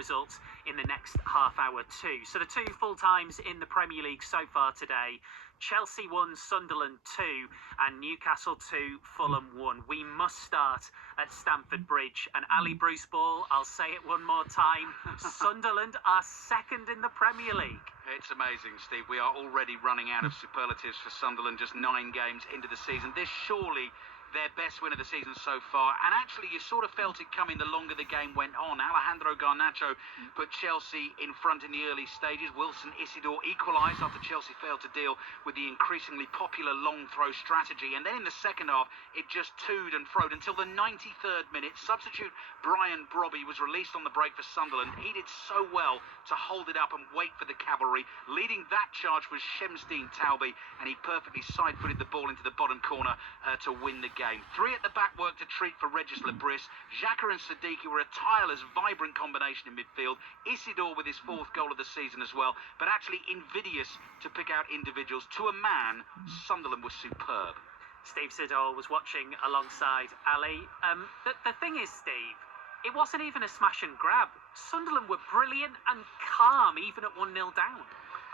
results in the next half hour too. So the two full times in the Premier League so far today: Chelsea 1, Sunderland 2, and Newcastle 2, Fulham 1. We must start at Stamford Bridge. And Ali Bruce Ball, I'll say it one more time, Sunderland are second in the Premier League. It's amazing, Steve. We are already running out of superlatives for Sunderland, just 9 games into the season. This surely their best win of the season so far, and actually you sort of felt it coming the longer the game went on. Alejandro Garnacho put Chelsea in front in the early stages. Wilson Isidore equalised after Chelsea failed to deal with the increasingly popular long throw strategy, and then in the second half it just toed and froed until the 93rd minute. Substitute Brian Brobby was released on the break for Sunderland. He did so well to hold it up and wait for the cavalry. Leading that charge was Shemsteen Taubé, and he perfectly side-footed the ball into the bottom corner to win the game. 3 at the back worked a treat for Regis Lebris. Xhaka and Siddiqui were a tireless, vibrant combination in midfield. Isidore with his 4th goal of the season as well, but actually invidious to pick out individuals. To a man, Sunderland was superb. Steve Siddall was watching alongside Ali. The thing is, Steve, it wasn't even a smash and grab. Sunderland were brilliant and calm, even at 1-0 down.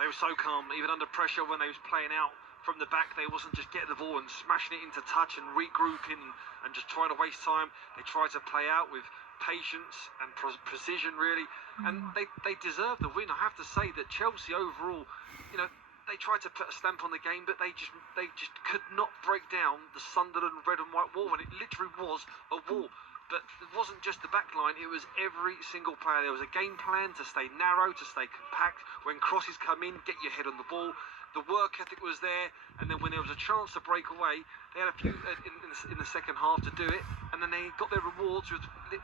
They were so calm, even under pressure when they was playing out from the back. They wasn't just getting the ball and smashing it into touch and regrouping and just trying to waste time. They tried to play out with patience and precision, really, and they deserved the win. I have to say that Chelsea overall, they tried to put a stamp on the game, but they just could not break down the Sunderland red and white wall, and it literally was a wall. But it wasn't just the back line, it was every single player. There was a game plan to stay narrow, to stay compact. When crosses come in, get your head on the ball. The work ethic was there, and then when there was a chance to break away, they had a few in the second half to do it, and then they got their rewards with the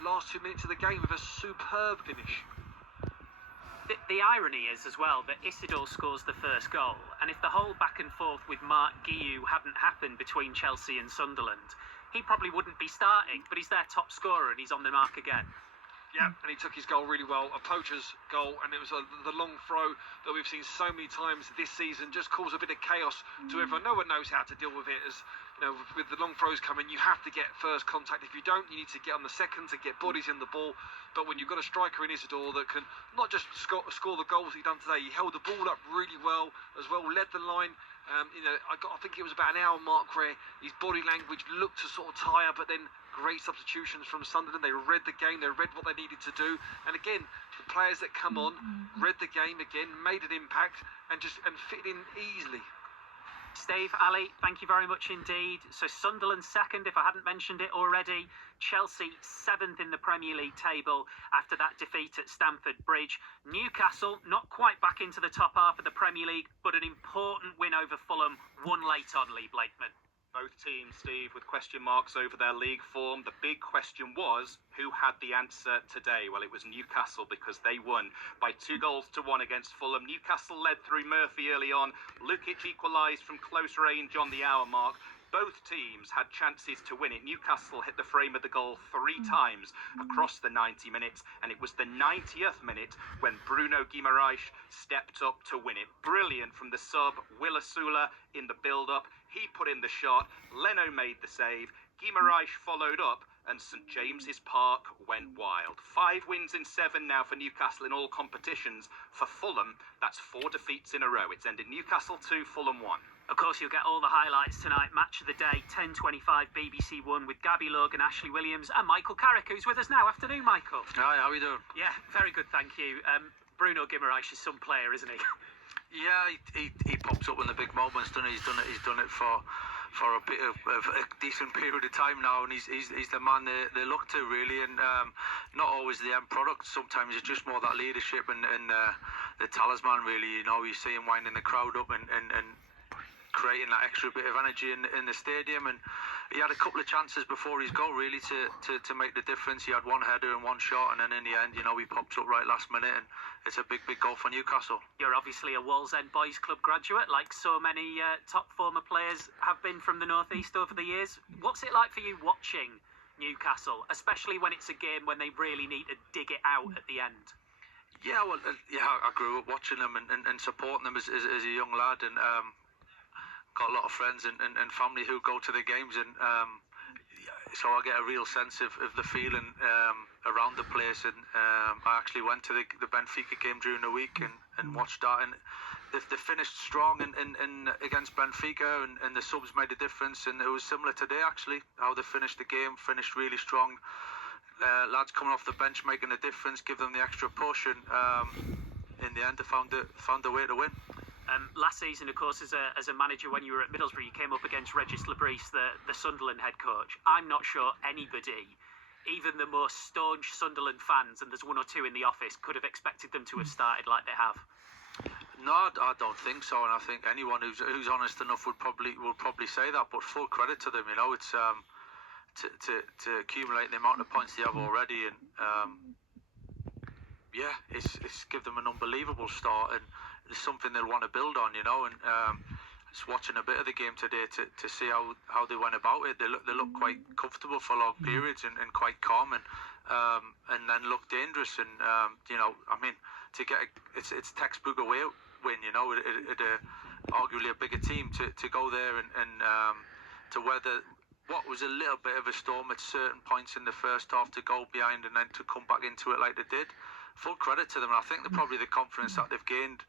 last 2 minutes of the game with a superb finish. The irony is as well that Isidore scores the first goal, and if the whole back and forth with Marc Guiu hadn't happened between Chelsea and Sunderland, he probably wouldn't be starting, but he's their top scorer and he's on the mark again. Yeah, and he took his goal really well, a poacher's goal, and it was the long throw that we've seen so many times this season just cause a bit of chaos to everyone. No one knows how to deal with it. As with the long throws coming, you have to get first contact. If you don't, you need to get on the second to get bodies in the ball. But when you've got a striker in Isidore that can not just score the goals he's done today, he held the ball up really well as well, led the line. I think it was about an hour mark where his body language looked to sort of tire, but then great substitutions from Sunderland. They read the game, they read what they needed to do, and again, the players that come on read the game again, made an impact, and fit in easily. Steve, Ali, thank you very much indeed. So Sunderland second, if I hadn't mentioned it already. Chelsea 7th in the Premier League table after that defeat at Stamford Bridge. Newcastle not quite back into the top half of the Premier League, but an important win over Fulham, won late on, Lee Blakeman. Both teams, Steve, with question marks over their league form. The big question was, who had the answer today? Well, it was Newcastle, because they won by 2-1 against Fulham. Newcastle led through Murphy early on. Lukic equalised from close range on the hour mark. Both teams had chances to win it. Newcastle hit the frame of the goal 3 times across the 90 minutes, and it was the 90th minute when Bruno Guimaraes stepped up to win it. Brilliant from the sub, Will Asula in the build-up. He put in the shot, Leno made the save, Guimaraes followed up, and St James's Park went wild. 5 wins in 7 now for Newcastle in all competitions. For Fulham, that's 4 defeats in a row. It's ended Newcastle 2, Fulham 1. Of course, you'll get all the highlights tonight. Match of the day, 10:25 BBC One with Gabby Logan, Ashley Williams and Michael Carrick, who's with us now. Afternoon, Michael. Hi, how are you doing? Yeah, very good, thank you. Bruno Guimaraes is some player, isn't he? Yeah, he pops up in the big moments, doesn't he? He's done it for a bit of a decent period of time now, and he's the man they look to, really, and not always the end product. Sometimes it's just more that leadership and the talisman, really. You see him winding the crowd up and creating that extra bit of energy in the stadium, and he had a couple of chances before his goal, really, to make the difference. He had one header and one shot, and then in the end, he pops up right last minute, and it's a big goal for Newcastle. You're obviously a Wallsend Boys Club graduate, like so many top former players have been from the North East over the years. What's it like for you watching Newcastle, especially when it's a game when they really need to dig it out at the end? Yeah, well, I grew up watching them and supporting them as a young lad, and got a lot of friends and family who go to the games, and so I get a real sense of the feeling around the place, and I actually went to the Benfica game during the week and watched that, and they finished strong in against Benfica, and the subs made a difference, and it was similar today actually, how they finished the game, finished really strong. Lads coming off the bench making a difference, give them the extra push, and in the end they found a way to win. Last season, of course, as a manager, when you were at Middlesbrough, you came up against Regis Labrise, the Sunderland head coach. I'm not sure anybody, even the most staunch Sunderland fans, and there's one or two in the office, could have expected them to have started like they have. No, I don't think so, and I think anyone who's honest enough would probably say that. But full credit to them, it's to accumulate the amount of points they have already, and it's give them an unbelievable start, and it's something they'll want to build on, and just watching a bit of the game today to see how they went about it. They look quite comfortable for long periods and quite calm, and then look dangerous, and to get it's textbook away win, arguably a bigger team to go there and to weather what was a little bit of a storm at certain points in the first half, to go behind and then to come back into it like they did. Full credit to them, and I think probably the confidence that they've gained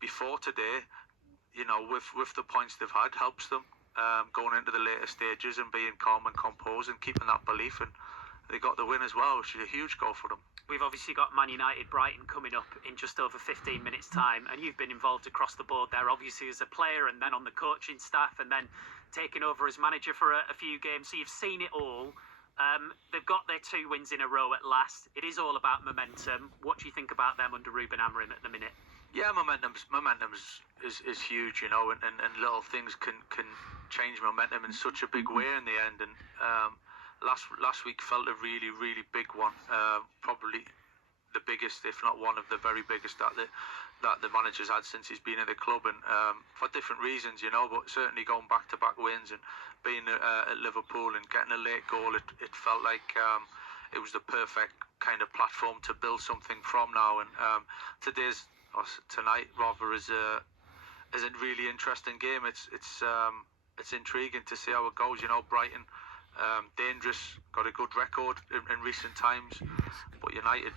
before today, with the points they've had, helps them going into the later stages and being calm and composed and keeping that belief, and they got the win as well, which is a huge goal for them. We've obviously got Man United Brighton coming up in just over 15 minutes time, and you've been involved across the board there, obviously as a player and then on the coaching staff and then taking over as manager for a few games, so you've seen it all. They've got their 2 wins in a row at last. It is all about momentum. What do you think about them under Ruben Amorim at the minute? Yeah, momentum is huge, and little things can change momentum in such a big way in the end. And last week felt a really, really big one. Probably the biggest, if not one of the very biggest that the manager's had since he's been at the club, and for different reasons, but certainly going back-to-back wins and being at Liverpool and getting a late goal, it felt like it was the perfect kind of platform to build something from now. And tonight rather is a really interesting game. It's intriguing to see how it goes. Brighton, dangerous, got a good record in recent times, but United,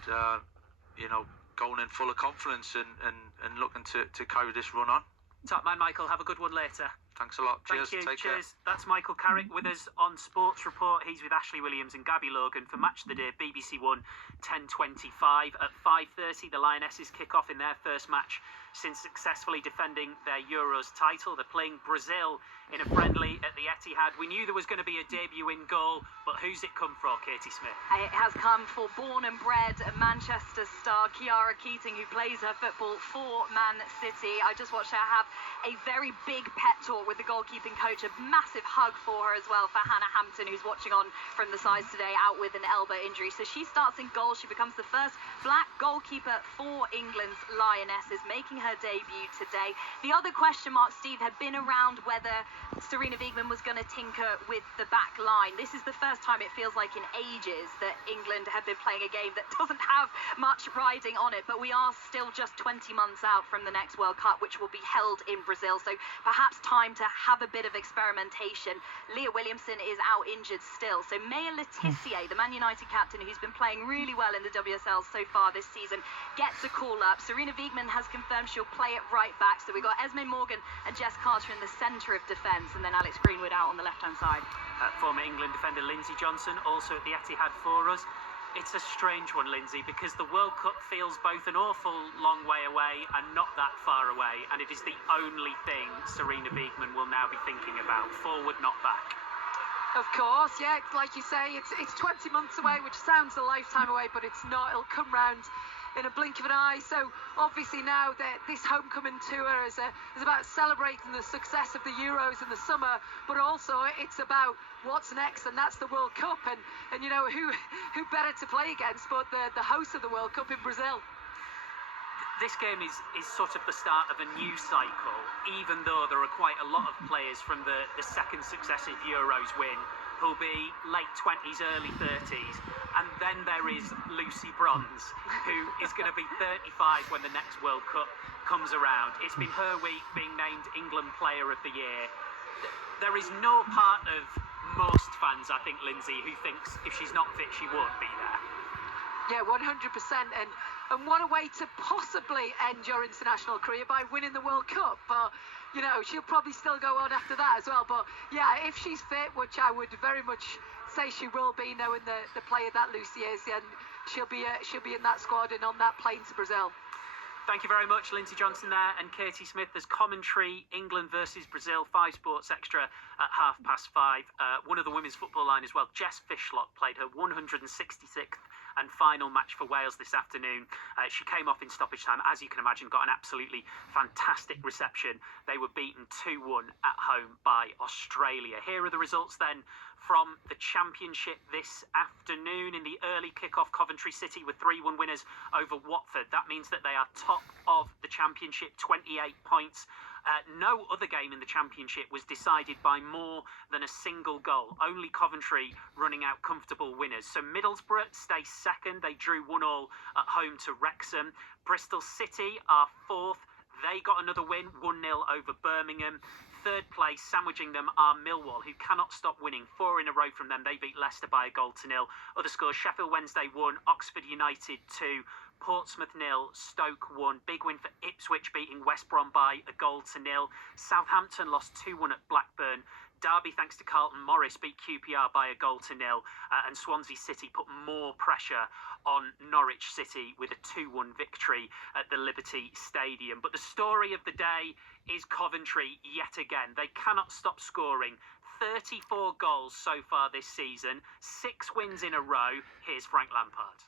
going in full of confidence and looking to carry this run on. Top man Michael, have a good one later. Thanks a lot. Cheers. Thank you. Take Cheers. care. That's Michael Carrick with us on Sports Report. He's with Ashley Williams and Gabby Logan for Match of the Day, BBC One, 10:25. At 5:30, the Lionesses kick off in their first match since successfully defending their Euros title. They're playing Brazil in a friendly at the Etihad. We knew there was going to be a debut in goal, but who's it come for, Katie Smith? It has come for born and bred Manchester star Kiara Keating, who plays her football for Man City. I just watched her have a very big pep talk with the goalkeeping coach, a massive hug for her as well, for Hannah Hampton, who's watching on from the sides today, out with an elbow injury. So she starts in goal. She becomes the first black goalkeeper for England's Lionesses, making her debut today. The other question mark, Steve, had been around whether Sarina Wiegman was going to tinker with the back line. This is the first time it feels like in ages that England have been playing a game that doesn't have much riding on it, but we are still just 20 months out from the next World Cup, which will be held in Brazil, so perhaps time to have a bit of experimentation. Leah Williamson is out injured still, so Maya Letitia, the Man United captain, who's been playing really well in the WSL so far this season, gets a call up. Sarina Wiegman has confirmed she'll play at right back, so we've got Esme Morgan and Jess Carter in the centre of defence, and then Alex Greenwood out on the left-hand side. Former England defender Lindsay Johnson also at the Etihad for us. It's a strange one, Lindsay, because the World Cup feels both an awful long way away and not that far away, and it is the only thing Sarina Wiegman will now be thinking about. Forward, not back. Of course, yeah, like you say, it's 20 months away, which sounds a lifetime away, but it's not. It'll come round in a blink of an eye. So obviously now that this homecoming tour is about celebrating the success of the Euros in the summer, but also it's about what's next, and that's the World Cup, and who better to play against but the host of the World Cup in Brazil. This game is sort of the start of a new cycle, even though there are quite a lot of players from the second successive Euros win who'll be late 20s, early 30s, and then there is Lucy Bronze, who is going to be 35 when the next World Cup comes around. It's been her week being named England Player of the Year. There is no part of most fans, I think, Lindsay, who thinks if she's not fit, she won't be there. Yeah, 100%. And what a way to possibly end your international career by winning the World Cup. But, you know, she'll probably still go on after that as well. But, yeah, if she's fit, which I would very much say she will be, knowing the player that Lucy is, and she'll be in that squad and on that plane to Brazil. Thank you very much, Lindsay Johnson there and Katie Smith. There's commentary, England versus Brazil, 5 Sports Extra at 5:30. One of the women's football line as well, Jess Fishlock, played her 166th and final match for Wales this afternoon. She came off in stoppage time, as you can imagine, got an absolutely fantastic reception. They were beaten 2-1 at home by Australia. Here are the results then from the Championship this afternoon. In the early kick-off, Coventry City were 3-1 winners over Watford. That means that they are top of the Championship, 28 points. No other game in the Championship was decided by more than a single goal. Only Coventry running out comfortable winners. So Middlesbrough stay second. They drew 1-1 at home to Wrexham. Bristol City are fourth. They got another win, 1-0 over Birmingham. Third place, sandwiching them, are Millwall, who cannot stop winning. 4 in a row from them. They beat Leicester by 1-0. Other scores, Sheffield Wednesday 1, Oxford United 2, Portsmouth 0, Stoke 1. Big win for Ipswich, beating West Brom by 1-0. Southampton lost 2-1 at Blackburn. Derby, thanks to Carlton Morris, beat QPR by 1-0. And Swansea City put more pressure on Norwich City with a 2-1 victory at the Liberty Stadium. But the story of the day is Coventry yet again. They cannot stop scoring. 34 goals so far this season, 6 wins in a row. Here's Frank Lampard.